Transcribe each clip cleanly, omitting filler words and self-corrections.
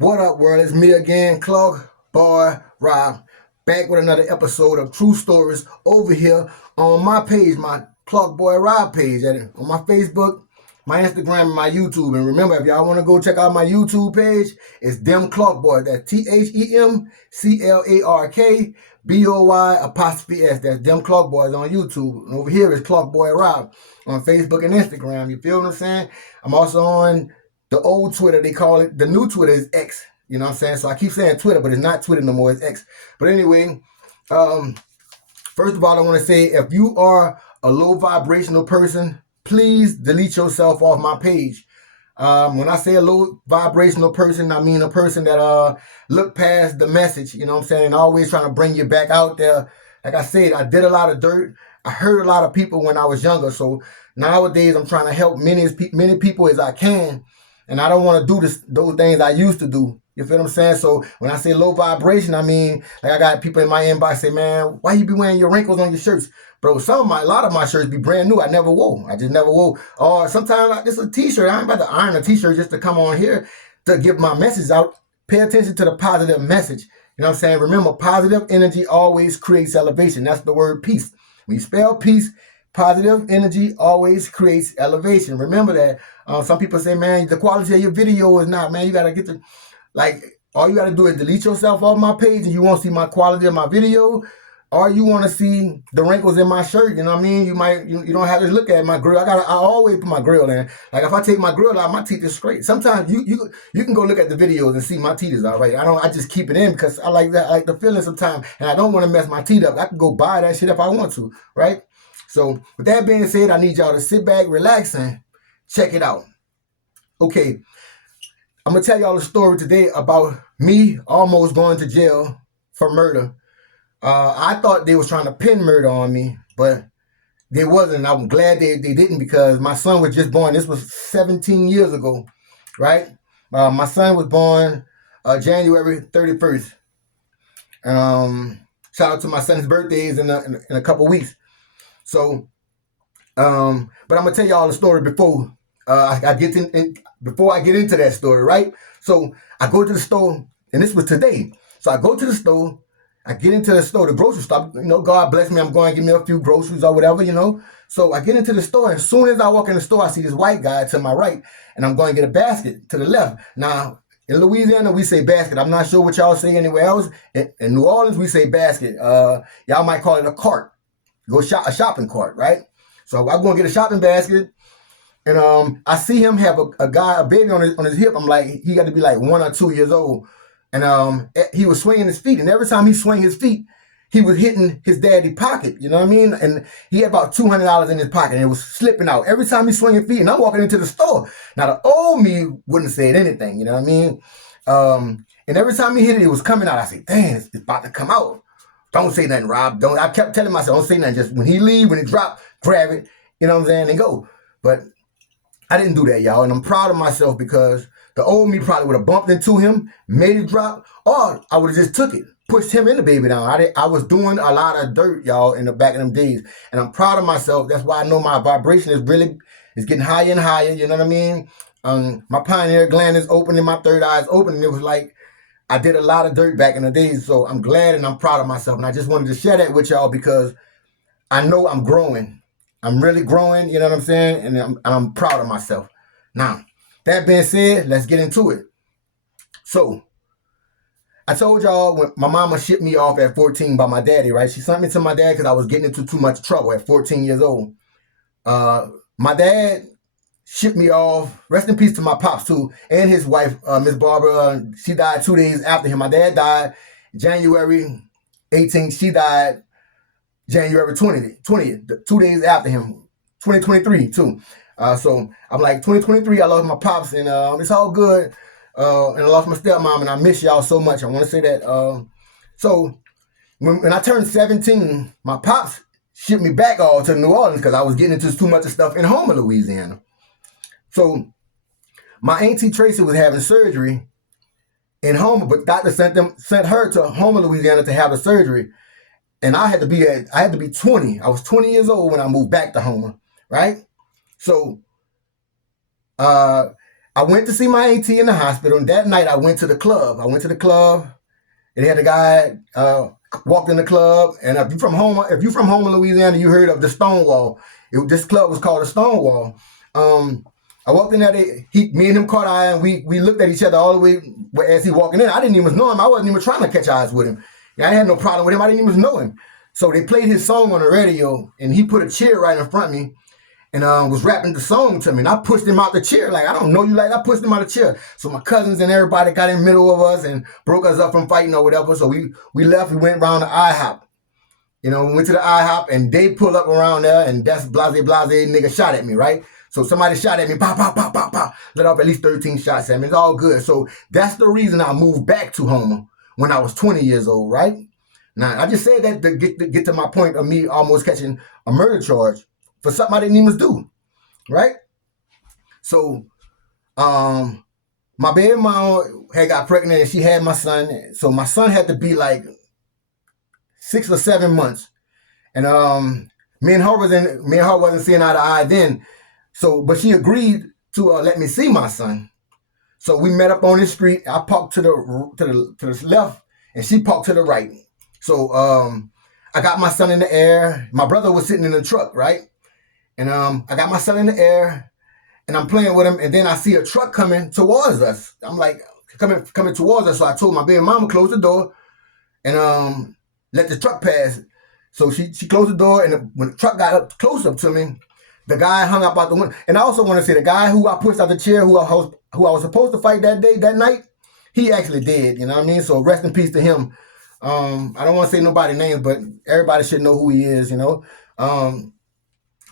What up, world? It's me again, ClarkBoyRob, back with another episode of True Stories over here on my page, my ClarkBoyRob page, on my Facebook, my Instagram, and my YouTube. And remember, if y'all want to go check out my YouTube page, it's Them Clark Boy. That's TheMClarkBoy'. That's Them Clark Boys on YouTube. And over here is ClarkBoyRob on Facebook and Instagram. You feel what I'm saying? I'm also on the old Twitter, they call it. The new Twitter is X. You know what I'm saying? So I keep saying Twitter, but it's not Twitter no more. It's X. But anyway, first of all, I want to say if you are a low vibrational person, please delete yourself off my page. When I say a low vibrational person, I mean a person that look past the message. You know what I'm saying? And always trying to bring you back out there. Like I said, I did a lot of dirt. I hurt a lot of people when I was younger. So nowadays, I'm trying to help many people as I can. And I don't want to do those things I used to do. You feel what I'm saying? So when I say low vibration, I mean, like I got people in my inbox say, man, why you be wearing your wrinkles on your shirts? Bro, a lot of my shirts be brand new. I never wore. I just never wore. Or sometimes it's a t-shirt. I ain't about to iron a t-shirt just to come on here to give my message out. Pay attention to the positive message. You know what I'm saying? Remember, positive energy always creates elevation. That's the word peace. When you spell peace, positive energy always creates elevation. Remember that. Some people say, man, the quality of your video is not, man, you got to get the, like, all you got to do is delete yourself off my page and you won't see my quality of my video, or you want to see the wrinkles in my shirt. You know what I mean? You don't have to look at my grill. I always put my grill in. Like if I take my grill out, my teeth is straight. Sometimes you can go look at the videos and see my teeth is all right. I just keep it in because I like that. I like the feeling sometimes, and I don't want to mess my teeth up. I can go buy that shit if I want to, right? So with that being said, I need y'all to sit back, relax, and check it out. Okay, I'm going to tell y'all a story today about me almost going to jail for murder. I thought they was trying to pin murder on me, but they wasn't. I'm glad they didn't because my son was just born. This was 17 years ago, right? My son was born January 31st. Shout out to my son's birthdays in a couple weeks. So, but I'm gonna tell y'all the story before before I get into that story, right? So I go to the store, and this was today. So I go to the store, I get into the store, the grocery store. You know, God bless me, I'm going to give me a few groceries or whatever, you know. So I get into the store, and as soon as I walk in the store, I see this white guy to my right, and I'm going to get a basket to the left. Now, in Louisiana, we say basket. I'm not sure what y'all say anywhere else. In New Orleans, we say basket. Y'all might call it a cart. A shopping cart, right? So I go and get a shopping basket, and I see him have a baby on his hip. I'm like, he got to be like 1 or 2 years old, and he was swinging his feet, and every time he swung his feet, he was hitting his daddy pocket. You know what I mean? And he had about $200 in his pocket, and it was slipping out every time he swung his feet. And I'm walking into the store. Now the old me wouldn't have said anything. You know what I mean? And every time he hit it, it was coming out. I said, dang, it's about to come out. Don't say nothing, Rob. I kept telling myself, don't say nothing. Just when he leave, when he drop, grab it, you know what I'm saying, and go. But I didn't do that, y'all. And I'm proud of myself because the old me probably would have bumped into him, made it drop, or I would have just took it, pushed him and the baby down. I was doing a lot of dirt, y'all, in the back of them days. And I'm proud of myself. That's why I know my vibration is getting higher and higher. You know what I mean? My pineal gland is open and my third eye is open. And it was like, I did a lot of dirt back in the days, so I'm glad and I'm proud of myself. And I just wanted to share that with y'all because I know I'm growing. I'm really growing, you know what I'm saying? And I'm proud of myself. Now, that being said, let's get into it. So, I told y'all when my mama shipped me off at 14 by my daddy, right? She sent me to my dad because I was getting into too much trouble at 14 years old. My dad shipped me off. Rest in peace to my pops too, and his wife, Miss Barbara. She died 2 days after him. My dad died January 18th. She died January 20th, 2 days after him, 2023 too. So I'm like 2023. I lost my pops, and it's all good. And I lost my stepmom, and I miss y'all so much. I want to say that. So when I turned 17, my pops shipped me back all to New Orleans because I was getting into too much of stuff in Homer, Louisiana. So my auntie Tracy was having surgery in Homer, but doctor sent her to Homer, Louisiana to have the surgery. And I had to be 20. I was 20 years old when I moved back to Homer, right? So I went to see my AT in the hospital, and that night I went to the club. And they had a guy walked in the club. And if you're from Houma, Louisiana, you heard of the Stonewall. This club was called the Stonewall. I walked in there. Me and him caught eye, and we looked at each other all the way as he walking in. I didn't even know him. I wasn't even trying to catch eyes with him. I had no problem with him. I didn't even know him. So they played his song on the radio, and he put a chair right in front of me and was rapping the song to me. And I pushed him out the chair. Like, I don't know you. Like, I pushed him out the chair. So my cousins and everybody got in the middle of us and broke us up from fighting or whatever. So we left. We went around the IHOP. We went to the IHOP, and they pulled up around there, and that's blase nigga shot at me, right? So somebody shot at me, pop, pop, pop, pop, pop. Let off at least 13 shots at me. It's all good. So that's the reason I moved back to Houma when I was 20 years old, right? Now, I just said that to get to my point of me almost catching a murder charge for something I didn't even do, right? So, my baby mom had got pregnant, and she had my son. So my son had to be like 6 or 7 months, and me and her wasn't seeing eye to eye then. So, but she agreed to let me see my son. So we met up on the street. I parked to the left, and she parked to the right. So I got my son in the air. My brother was sitting in the truck, right? And I got my son in the air, and I'm playing with him. And then I see a truck coming towards us. I'm like, coming towards us. So I told my baby mama, close the door and let the truck pass. So she closed the door, and when the truck got up close up to me, the guy hung up out the window. And I also want to say the guy who I pushed out the chair, who I was supposed to fight that night, he actually did. You know what I mean? So rest in peace to him. I don't want to say nobody's names, but everybody should know who he is,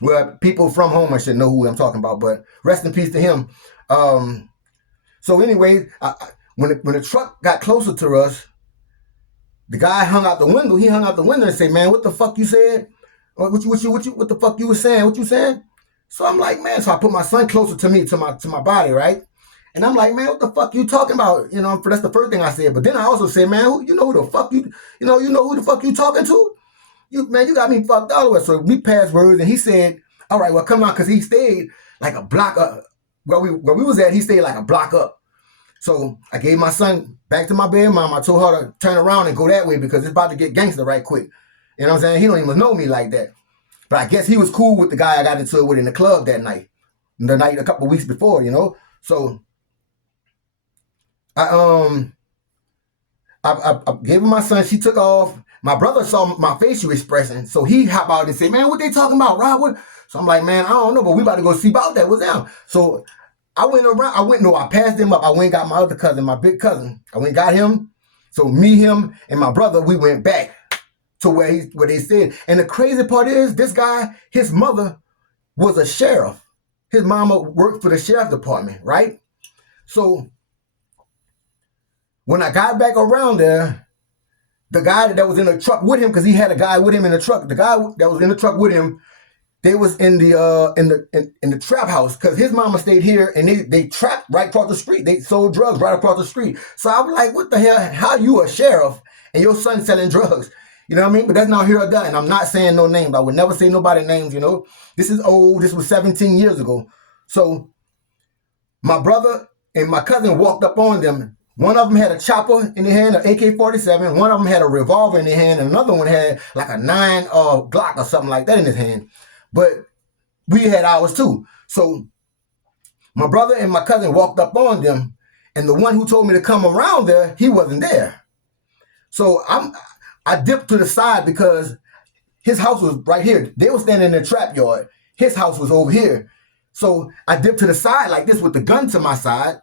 Well, people from Houma should know who I'm talking about, but rest in peace to him. So anyway, when the truck got closer to us, the guy hung out the window. He hung out the window and said, "Man, what the fuck you said? What the fuck you was saying? What you saying?" So I'm like, man. So I put my son closer to me, to my body, right? And I'm like, man, what the fuck you talking about? That's the first thing I said. But then I also said, man, you know who the fuck you know who the fuck you talking to? You got me fucked all the way. So we passed words, and he said, all right, well, come on, because he stayed like a block up. Where we was at, he stayed like a block up. So I gave my son back to my baby mom. I told her to turn around and go that way because it's about to get gangster right quick. You know what I'm saying? He don't even know me like that. But I guess he was cool with the guy I got into it with in the club that night. The night a couple of weeks before, So I gave him my son. She took off. My brother saw my facial expression, so he hopped out and said, "Man, what they talking about, Rob?" So I'm like, "Man, I don't know, but we about to go see about that. What's down?" So I passed him up. I went and got my other cousin, my big cousin. I went and got him. So me, him, and my brother, we went back to where they said. And the crazy part is, this guy, his mother was a sheriff. His mama worked for the sheriff department, right? So when I got back around there, the guy that was in the truck with him, because he had a guy with him in the truck. The guy that was in the truck with him, they was in the trap house because his mama stayed here, and they trapped right across the street. They sold drugs right across the street. So I was like, what the hell? How you a sheriff and your son selling drugs? You know what I mean? But that's not here or there. And I'm not saying no names. I would never say nobody's names. This is old. This was 17 years ago. So my brother and my cousin walked up on them. One of them had a chopper in their hand, an AK-47. One of them had a revolver in their hand, and another one had like a 9 Glock or something like that in his hand. But we had ours too. So my brother and my cousin walked up on them, and the one who told me to come around there, he wasn't there. So I dipped to the side because his house was right here. They were standing in the trap yard. His house was over here. So I dipped to the side like this with the gun to my side,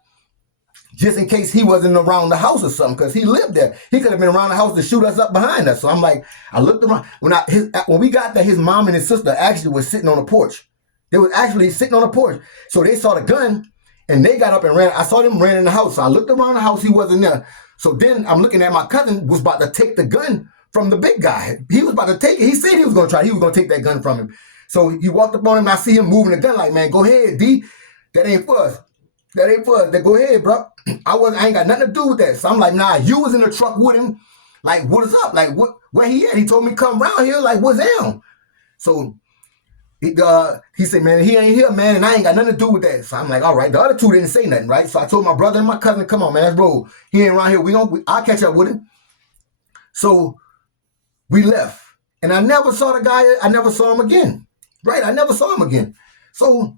just in case he wasn't around the house or something, because he lived there. He could have been around the house to shoot us up behind us. So I'm like, I looked around. When we got there, his mom and his sister actually was sitting on the porch. They was actually sitting on the porch. So they saw the gun, and they got up and ran. I saw them ran in the house. So I looked around the house. He wasn't there. So then I'm looking at my cousin was about to take the gun from the big guy. He was about to take it. He said he was going to try. He was going to take that gun from him. So he walked up on him, and I see him moving the gun like, man, go ahead, D. That ain't for us. That ain't for us. Then go ahead, bro. I ain't got nothing to do with that. So I'm like, nah, you was in the truck with him. Like, what is up? Like, where he at? He told me come around here. Like, what's down? So He said, man, he ain't here, man, and I ain't got nothing to do with that. So I'm like, all right. The other two didn't say nothing, right? So I told my brother and my cousin, come on, man, let's roll. He ain't around here. I'll catch up with him. So we left. And I never saw the guy. I never saw him again. Right? I never saw him again. So,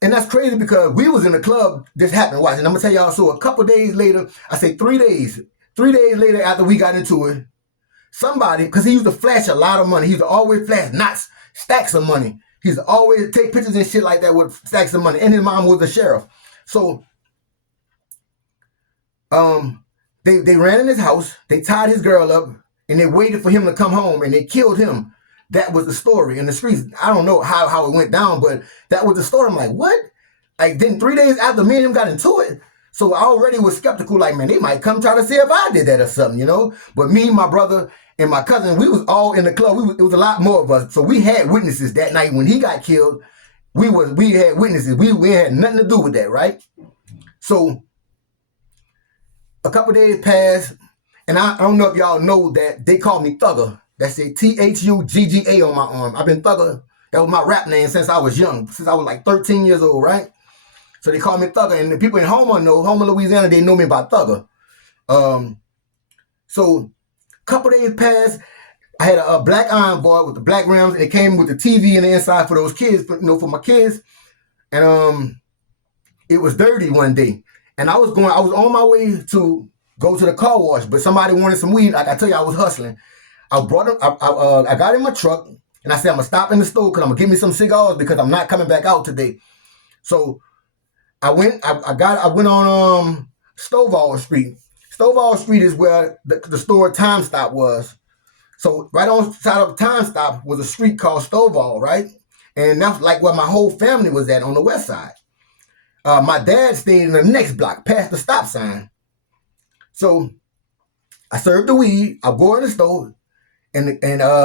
and that's crazy because we was in the club. This happened. Watch. And I'm going to tell y'all. So a couple days later, I say 3 days. 3 days later after we got into it, somebody, because he used to flash a lot of money. He used to always flash knots, stacks of money. He used to always take pictures and shit like that with stacks of money. And his mom was the sheriff. So they ran in his house. They tied his girl up. And they waited for him to come home, and they killed him. That was the story in the streets. I don't know how it went down, but that was the story. I'm like, what? Like, then 3 days after me and him got into it, so I already was skeptical, like, man, they might come try to see if I did that or something, you know? But me, my brother, and my cousin, we was all in the club. It was a lot more of us. So we had witnesses that night when he got killed. We had witnesses. We had nothing to do with that, right? So a couple days passed. And I don't know if y'all know that they call me Thugger. That's a Thugga on my arm. I've been Thugger. That was my rap name since I was young, since I was like 13 years old, right? So they call me Thugger. And the people in Homer, Louisiana, they know me by Thugger. So a couple days passed. I had a black iron board with the black rims, and it came with the TV in the inside for those kids, for my kids. And it was dirty one day. And I was on my way to go to the car wash, but somebody wanted some weed. Like I tell you, I was hustling. I got in my truck, and I said, I'm going to stop in the store because I'm going to give me some cigars because I'm not coming back out today. So I went on Stovall Street. Stovall Street is where the store Time Stop was. So right on side of Time Stop was a street called Stovall, right? And that's like where my whole family was at on the west side. My dad stayed in the next block past the stop sign. So I served the weed. I go in the store and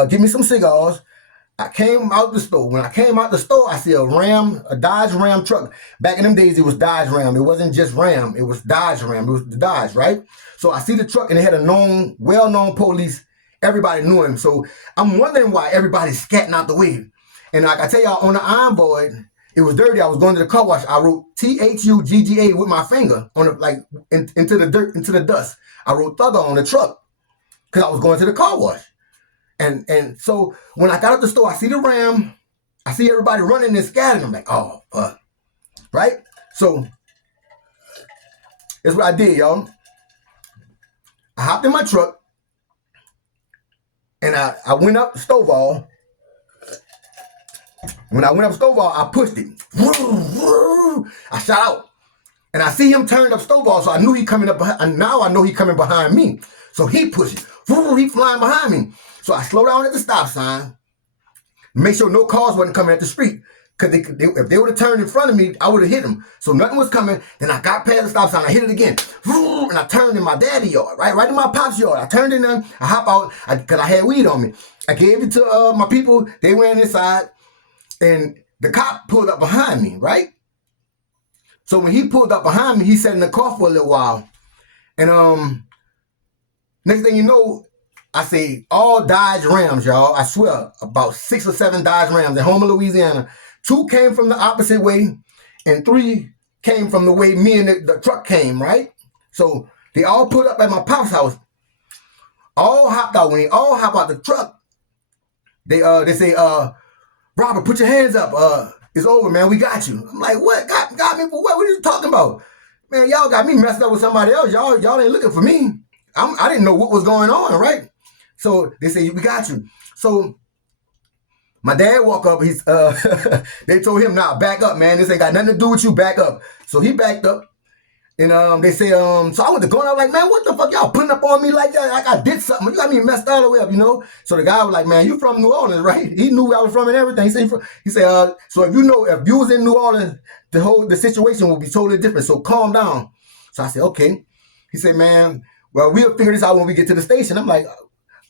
give me some cigars. I came out the store. When I came out the store, I see a Dodge Ram truck. Back in them days, it was Dodge Ram. It wasn't just Ram. It was Dodge Ram. It was the Dodge, right? So I see the truck, and it had a well-known police. Everybody knew him. So I'm wondering why everybody's scatting out the way. And like I tell y'all, on the iron board, it was dirty. I was going to the car wash. I wrote Thugga with my finger on into the dirt, into the dust. I wrote Thugger on the truck because I was going to the car wash. And so when I got out the store, I see the Ram. I see everybody running and scattering. I'm like, oh, fuck. Right? So that's what I did, y'all. I hopped in my truck and I went up Stovall. When I went up Stovall, I pushed it. I shot out. And I see him turned up Stovall, so I knew he coming up behind. And now I know he coming behind me. So he pushes. He flying behind me. So I slow down at the stop sign. Make sure no cars wasn't coming at the street. Because if they would have turned in front of me, I would have hit them. So nothing was coming. Then I got past the stop sign. I hit it again. And I turned in my daddy yard, right in my pop's yard. I turned in there. I hop out because I had weed on me. I gave it to my people. They went inside. And the cop pulled up behind me, right? So when he pulled up behind me, he sat in the car for a little while. And next thing you know, I say all Dodge Rams, y'all. I swear, about 6 or 7 Dodge Rams in Homer, Louisiana. 2 came from the opposite way, and 3 came from the way me and the truck came, right? So they all put up at my pop's house. All hopped out. When they all hop out the truck, they say, Robert, put your hands up. It's over, man. We got you. I'm like, what? Got me for what? What are you talking about? Man, y'all got me messed up with somebody else. Y'all ain't looking for me. I didn't know what was going on, right? So they say, we got you. So my dad walk up. They told him, nah, back up, man. This ain't got nothing to do with you. Back up. So he backed up. And they say, so I went to going out like, man, what the fuck y'all putting up on me like that? Like I did something. You got me messed all the way up, you know? So the guy was like, man, you from New Orleans, right? He knew where I was from and everything. He said, so if you was in New Orleans, the situation will be totally different. So calm down. So I said, okay. He said, man, well, we'll figure this out when we get to the station. I'm like,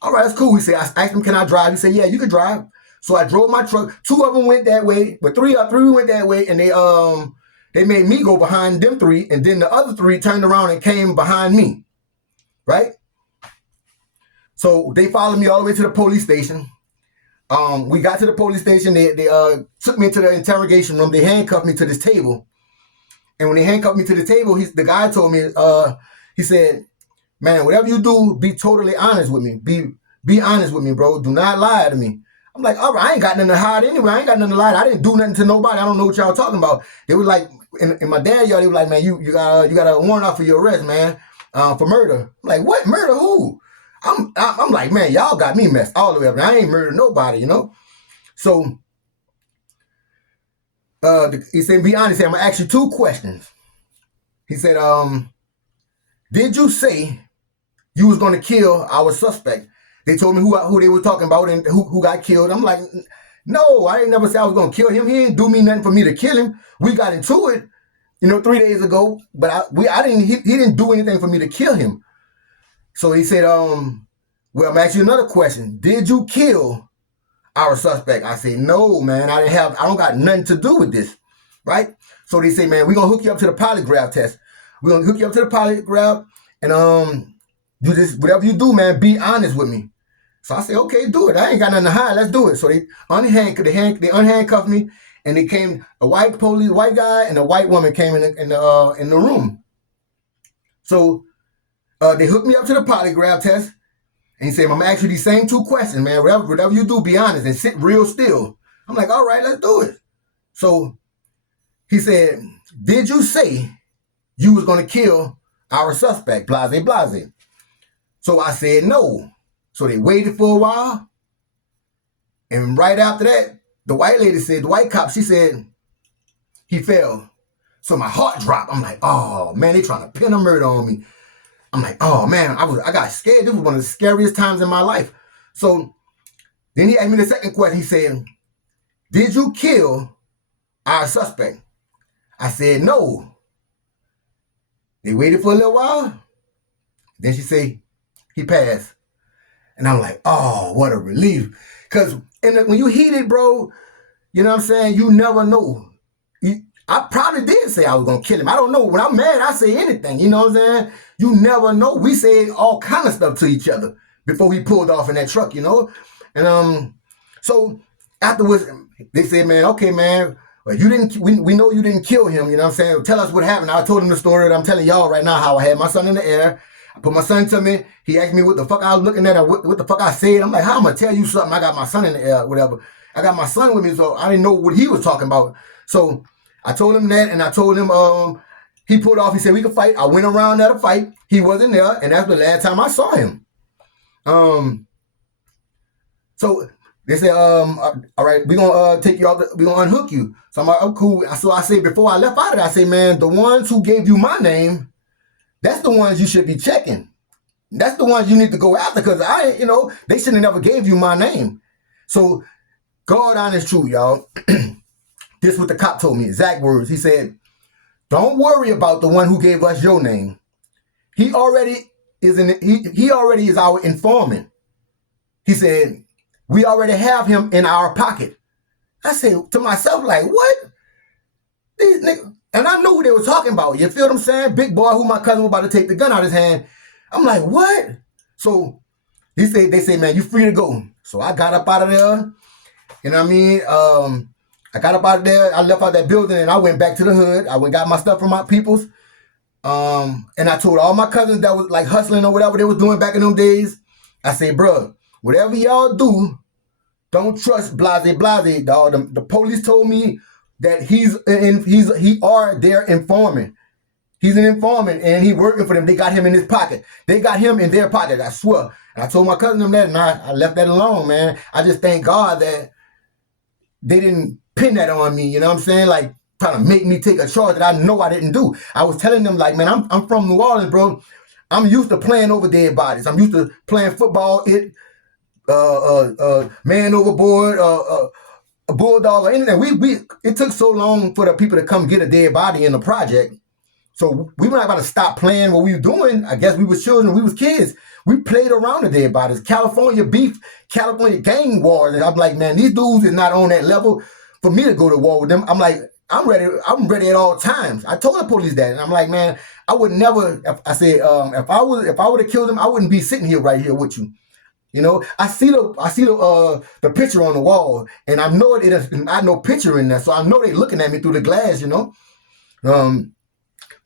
all right, that's cool. He said, I asked him, can I drive? He said, yeah, you can drive. So I drove my truck. 2 of them went that way, but three went that way, and they made me go behind them 3, and then the other 3 turned around and came behind me, right? So they followed me all the way to the police station. We got to the police station. They took me into the interrogation room. They handcuffed me to this table. And when they handcuffed me to the table, the guy told me, he said, man, whatever you do, be totally honest with me. Be honest with me, bro. Do not lie to me. I'm like, all right, I ain't got nothing to hide anyway. I ain't got nothing to lie. I didn't do nothing to nobody. I don't know what y'all talking about. They was like, in my dad yard, they was like, man, you got a warrant out for your arrest, man, for murder. I'm like, what? Murder who? I'm like, man, y'all got me messed all the way up. I ain't murdered nobody, you know? So he said, be honest. He said, I'm going to ask you 2 questions. He said, did you say you was going to kill our suspect? They told me who they were talking about and who got killed. I'm like, no, I ain't never said I was going to kill him. He didn't do me nothing for me to kill him. We got into it, 3 days ago, but he didn't do anything for me to kill him. So he said, well, I'm going to ask you another question. Did you kill our suspect? I said, no, man, I don't got nothing to do with this, right? So they say, man, we're going to hook you up to the polygraph test. We're going to hook you up to the polygraph, and you just, whatever you do, man, be honest with me. So I said, okay, do it. I ain't got nothing to hide. Let's do it. So they unhandcuffed me, and they came, a white guy and a white woman came in the room. So they hooked me up to the polygraph test, and he said, I'm going to ask you these same 2 questions, man. Whatever you do, be honest and sit real still. I'm like, all right, let's do it. So he said, did you say you was going to kill our suspect, blase, blase? So I said, no. So they waited for a while. And right after that, the white cop, she said, he fell. So my heart dropped. I'm like, oh, man, they trying to pin a murder on me. I'm like, oh, man, I got scared. This was one of the scariest times in my life. So then he asked me the second question. He said, did you kill our suspect? I said, no. They waited for a little while. Then she said, he passed. And I'm like, oh, what a relief. Because when you heated, bro, you know what I'm saying? You never know. I probably did say I was going to kill him. I don't know. When I'm mad, I say anything. You know what I'm saying? You never know. We said all kind of stuff to each other before we pulled off in that truck, And so afterwards, they said, man, okay, man, well, we know you didn't kill him. You know what I'm saying? Tell us what happened. I told him the story that I'm telling y'all right now, how I had my son in the air. I put my son to me. He asked me what the fuck I was looking at and what the fuck I said. I'm like, how am I tell you something? I got my son in the air, whatever. I got my son with me, so I didn't know what he was talking about. So I told him that, and I told him he pulled off. He said we could fight. I went around at a fight. He wasn't there, and that's the last time I saw him. So they said, all right, we're gonna take you off. We're gonna unhook you. So I'm like, oh, cool. So I said before I left out of it, I say, man, the ones who gave you my name, that's the ones you should be checking. That's the ones you need to go after, because they should have never gave you my name. So God honest truth, y'all. This is what the cop told me, exact words. He said, don't worry about the one who gave us your name. He already is our informant. He said, we already have him in our pocket. I said to myself, like, what? These niggas, and I knew who they were talking about. You feel what I'm saying? Big boy who my cousin was about to take the gun out of his hand. I'm like, what? So they say, man, you free to go. So I got up out of there. You know what I mean? I got up out of there. I left out that building and I went back to the hood. I went and got my stuff from my peoples. And I told all my cousins that was like hustling or whatever they was doing back in them days. I said, bro, whatever y'all do, don't trust blase, dog. The police told me that he are their informant. He's an informant and he working for them. They got him in his pocket. They got him in their pocket, I swear. And I told my cousin them that, and I left that alone, man. I just thank God that they didn't pin that on me, you know what I'm saying? Like, trying to make me take a charge that I know I didn't do. I was telling them, like, man, I'm from New Orleans, bro. I'm used to playing over dead bodies. I'm used to playing football, man overboard, a bulldog, or anything. It took so long for the people to come get a dead body in the project. So we were not about to stop playing what we were doing. I guess we was children, we was kids. We played around the dead bodies. California beef, California gang wars. And I'm like, man, these dudes is not on that level for me to go to war with them. I'm like, I'm ready at all times. I told the police that. And I'm like, man, I would never, if I would have killed him, I wouldn't be sitting here right here with you. You know, I see the picture on the wall, and I know it is not no picture in there, so I know they looking at me through the glass. You know, um,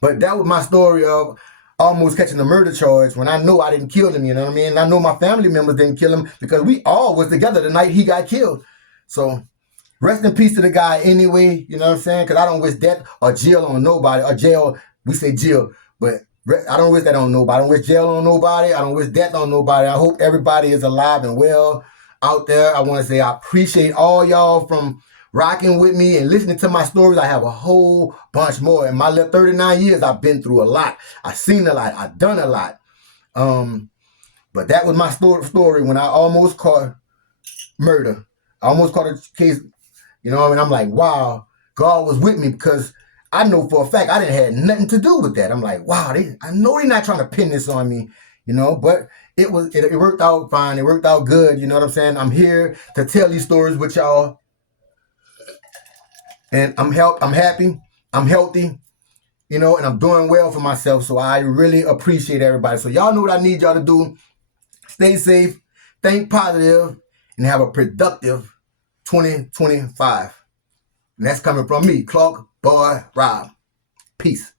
but that was my story of almost catching a murder charge when I know I didn't kill him. You know what I mean? And I know my family members didn't kill him because we all was together the night he got killed. So rest in peace to the guy anyway, you know what I'm saying? Because I don't wish death or jail on nobody. Or jail, we say jail, but I don't wish that on nobody. I don't wish jail on nobody. I don't wish death on nobody. I hope everybody is alive and well out there. I want to say I appreciate all y'all from rocking with me and listening to my stories. I have a whole bunch more. In my little 39 years, I've been through a lot. I've seen a lot. I've done a lot. But that was my story when I almost caught murder. I almost caught a case. You know what I mean? I'm like, wow, God was with me because I know for a fact I didn't have nothing to do with that. I'm like, wow, I know they're not trying to pin this on me, you know, but it worked out fine. It worked out good. You know what I'm saying? I'm here to tell these stories with y'all, and I'm happy, I'm healthy, you know, and I'm doing well for myself. So I really appreciate everybody. So y'all know what I need y'all to do. Stay safe, think positive, and have a productive 2025. And that's coming from me, Clark Boy Rob. Peace.